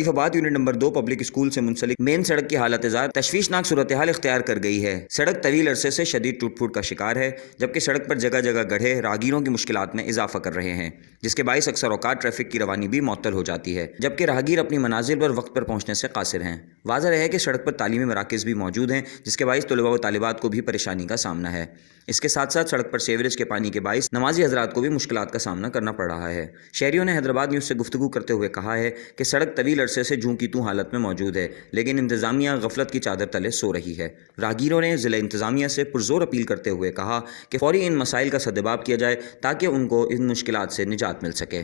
Latifabad unit number 2 public school से मुंसलिक main सड़क की हालत तशवीशनाक सूरत हाल इख्तियार कर गई है। सड़क तवील अरसे से शदीद टूट फूट का शिकार है, जबकि सड़क पर जगह जगह गड्ढे राहगीरों की मुश्किलात में इजाफा कर रहे हैं, जिसके बाइस अक्सर औकात ट्रैफिक की रवानी भी मअतल हो जाती है, जबकि राहगीर अपनी मनाजिल पर वक्त पर पहुँचने से कासिर हैं। वाज़ह है कि सड़क पर तालीमी मराकज़ भी मौजूद हैं, जिसके बाइस तलबा व तालिबात को भी परेशानी का सामना है। इसके साथ साथ सड़क पर सीवरेज के पानी के बाइस नमाजी हजरात को भी मुश्किलात का सामना करना पड़ रहा है। शहरियों ने हैदराबाद न्यूज़ से गुफ्तगू करते हुए कहा है कि सड़क तवील अरसे से जूं की तूं हालत में मौजूद है, लेकिन इंतज़ामिया गफलत की चादर तले सो रही है। राहगीरों ने ज़िला इंतज़ामिया से पुरजोर अपील करते हुए कहा कि फौरी इन मसाइल का सद्जवाब किया जाए ताकि उनको इन मुश्किलात से निजात मिल सके।